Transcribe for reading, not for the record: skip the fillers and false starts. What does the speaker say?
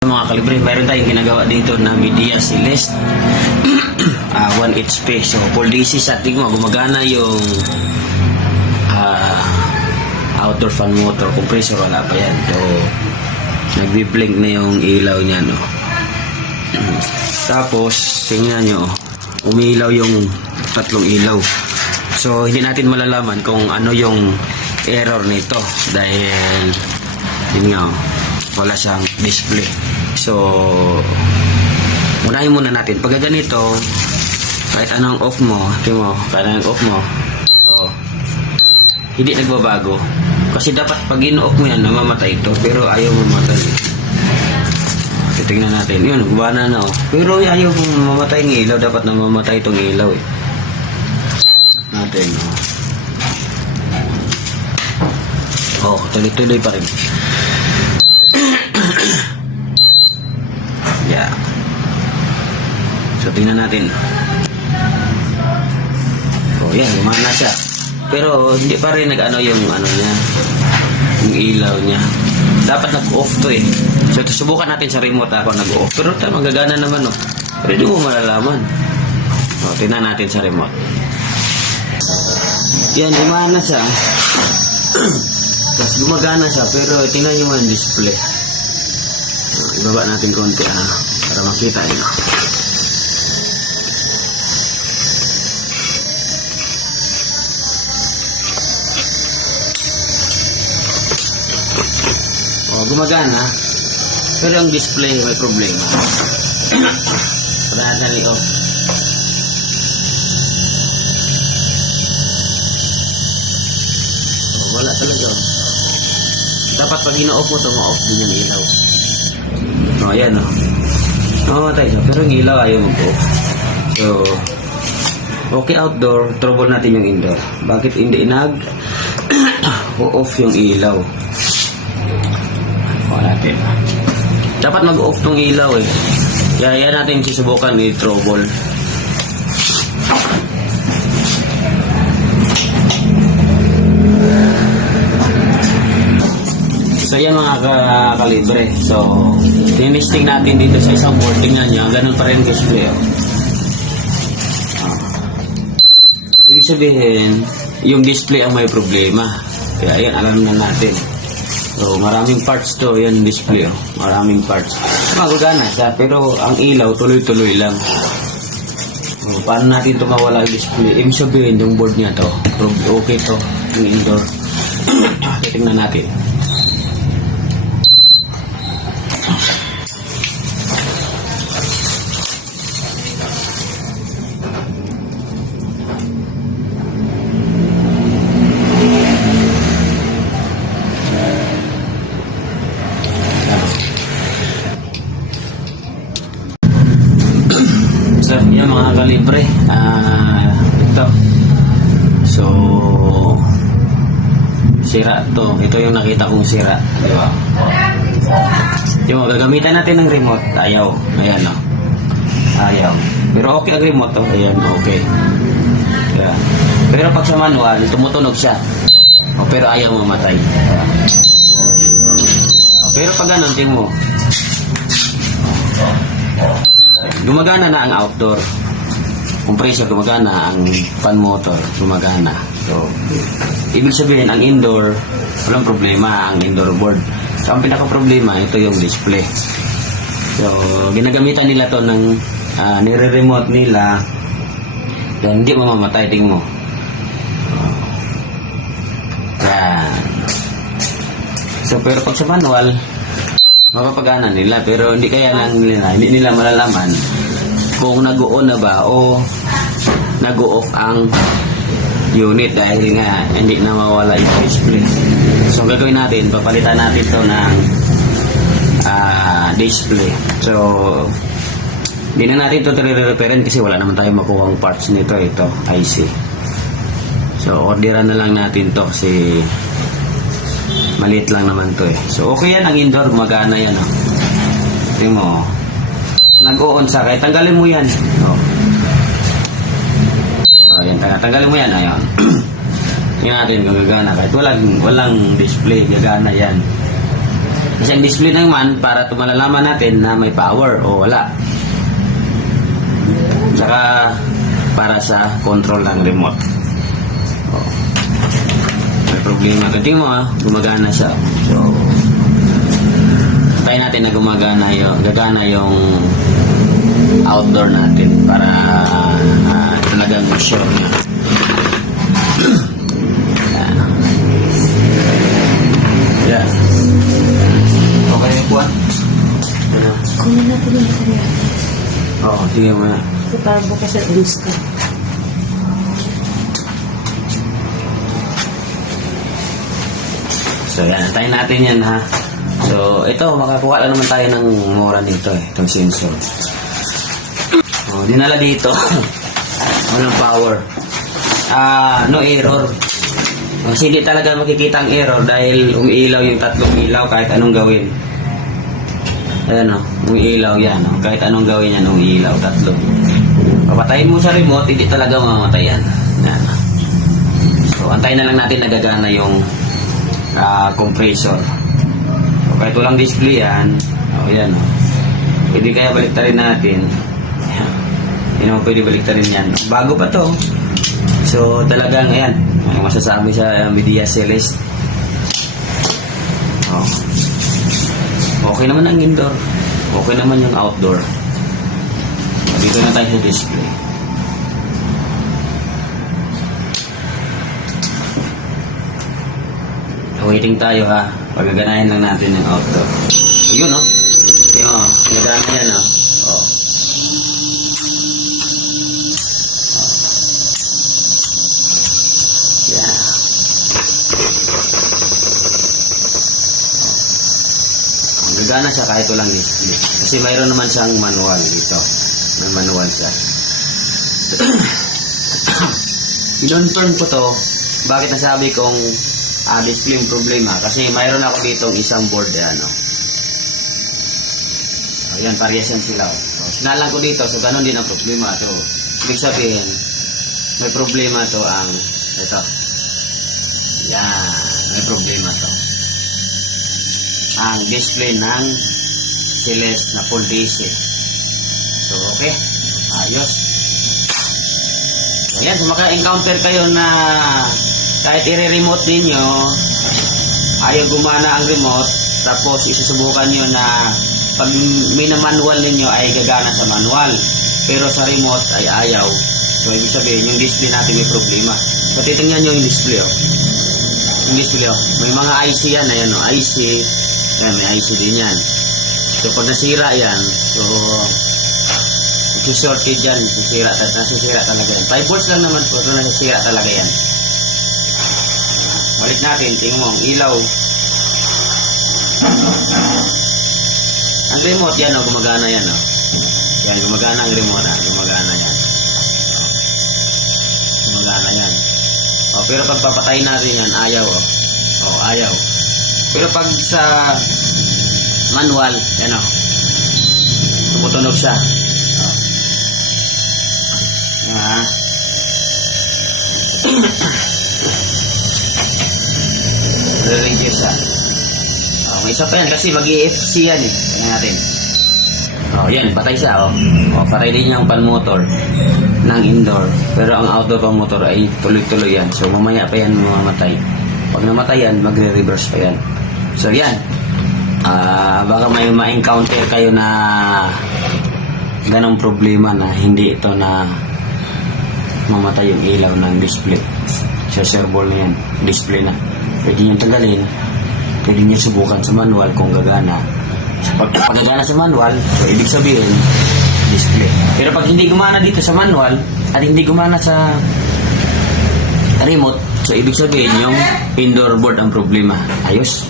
Mga kalibre, mayroon tayong ginagawa dito na Midea Celeste 1 HP. So full DC sa tingin mo, gumagana yung outdoor fan motor, compressor, wala pa yan. So nagbi-blink na yung ilaw niya, no? Tapos tingnan nyo, umilaw yung tatlong ilaw. So hindi natin malalaman kung ano yung error nito dahil yun nga, wala siyang display. So unahin muna natin pag ganito, kahit anong off mo, kahit anong off mo, hindi nagbabago kasi dapat pag in-off mo yan namamatay ito, pero ayaw mamatay. Titingnan natin, yun, gumana na, pero ayaw mamatay ng ilaw. Dapat namamatay itong ilaw natin. Tuloy-tuloy pa rin. Yeah. So tingnan natin. Yan, gumana siya. Pero hindi pa rin nag-ano yung ano niya, yung ilaw niya. Dapat nag-off to eh. So subukan natin sa remote ako nag-off. Pero magagana naman Pero hindi mo malalaman. Tingnan natin sa remote. Yan, gumana siya. Tapos gumagana siya, pero tingnan nyo yung display. Ibaba natin konti para makita nyo. Gumagana, pero ang display may problema. Para natin i-off. Wala talaga. Dapat pag ino-off mo ito, ma-off din yung ilaw. Ayan namamatay siya, pero yung ilaw ayaw mag-off. So okay outdoor, trouble natin yung indoor. Bakit hindi nag-off yung ilaw? Natin. Dapat mag-off tong ilaw Kaya yan natin susubukan i-trouble. So yan mga kalibre. So tinisting natin dito sa isang board. Tingnan nyo, ganun pa rin display. Ibig sabihin, yung display ang may problema. Kaya yan, alam na natin. So maraming parts to, yan display. Maraming parts. Magagana siya, pero ang ilaw tuloy-tuloy lang. So, paano natin ito mawala yung display? Ibig sabihin, yung board niya to, okay to, yung indoor. Titingnan natin. So, yan mga kalibre. Ito. So, sira to. Ito yung nakita kong sira. Di ba? Yung gagamitan natin ng remote. Ayaw. Ayan ayaw. Pero okay ang remote to. Ayan, okay. Yeah. Pero pag sa manual, tumutunog siya. Pero ayaw mamatay. Pero pag ganun, tingin mo. Gumagana na ang outdoor compressor, gumagana ang fan motor, gumagana. So ibig sabihin ang indoor walang problema, ang indoor board. So ang pinaka problema ito yung display. So ginagamitan nila to ng nire-remote nila dan hindi mamamatay. Tingin mo. So pero pag sa manual mapapagana nila, pero hindi nila malalaman kung nag-o-on na ba o nag-o-off ang unit dahil nga hindi na mawala yung display. So gagawin natin, papalitan natin to ng display. So hindi na natin ito re-repairin kasi wala naman tayong makuha ang parts nito. Ito IC. So orderan na lang natin to kasi maliit lang naman to So okay yan ang indoor, magana yan Tingnan mo nag-o-on sa kahit tanggalin mo yan yan, tanggalin mo yan. Ayun. Tingnan natin kung gagana kahit walang display, gagana yan. Kasi ang display naman, para malalaman natin na may power o wala. Saka, para sa control ng remote. Oh. May problema. Kasi mo, gumagana siya. So, tayo natin na gagana yung outdoor natin para talagang sure niya. Yan. Okay yung kuha? Ano? Kunin na po yung kanya. Oo, sige mo na. Ito para bukas sa Insta. So yan, antayin natin yan ha. So ito, makakuha lang naman tayo ng mura dito itong sensor. Oh, dinala dito. Walang power. No error. Kasi hindi talaga makikita ang error dahil umiilaw yung tatlong ilaw kahit anong gawin. Ayan o, umiilaw yan o. Kahit anong gawin yan, umiilaw, tatlo. Papatayin mo sa remote, hindi talaga mamamatay yan. Yan. So, antayin na lang natin nagagana yung compressor. So, kahit walang display yan, o yan o. Pwede kaya baliktarin natin. Hindi naman pwede baliktarin yan. Bago pa to. So, talagang, ayan, ano masasabi sa Media Celeste. Oh. Okay naman ang indoor. Okay naman yung outdoor. Dito na tayo sa display. Waiting tayo ha. Pagaganahin lang natin yung outdoor. Yun o. Yun o. Nagana yan o. Oh. Yeah. Gagana siya kahit walang display. Kasi mayroon naman siyang manual dito. May manual siya. In-turn ko to. Bakit nasabi kong display yung problema? Kasi mayroon ako dito isang board yan. Ayan, parehas yan sila. So, sinalang ko dito. So, ganun din ang problema. So, ibig sabihin, may problema to ang ito. Yan. May problema to. Ang display ng Celeste na full DC. So, okay. Ayos. Ayan, so maka-encounter kayo na kahit i-remote ninyo, ayaw gumana ang remote, tapos isusubukan nyo na pag manual ninyo ay gagana sa manual, pero sa remote ay ayaw. So, ibig sabihin, yung display natin may problema. So, titingnan nyo yung display, oh. Yung display, oh. May mga IC yan, ayan, oh. IC. Ayan, may IC din yan. So, pag nasira yan, so, shorted yan, nasisira talaga yan. 5 volts lang naman po, so nasisira talaga yan. Balik natin, tingin mo, ang ilaw. Ang remote yan, oh, gumagana yan, oh. Yan, gumagana ang remote, gumagana yan. Gumagana yan. Oh, pero pag papatayin natin yan, ayaw, oh. Oh, ayaw. Pero pag sa manual, yan o. Tumutunog siya. O. Yan. Re-radio siya. O, may isa pa yan kasi mag-EFC yan eh. Tingnan natin. O, yan. Patay siya o. O, patay din yung pan-motor ng indoor. Pero ang outdoor pan-motor ay tuloy-tuloy yan. So, mamaya pa yan mamamatay. Pag namatay yan, magre-reverse pa yan. So, yan. Baka may ma-encounter kayo na ganong problema na hindi ito na mamatay yung ilaw ng display. Sa servo na yan, display na. Pwede nyo tanggalin. Pwede nyo subukan sa manual kung gagana. So, pag gagana sa manual, so ibig sabihin, display. Pero pag hindi gumana dito sa manual at hindi gumana sa remote, so ibig sabihin yung indoor board ang problema. Ayos.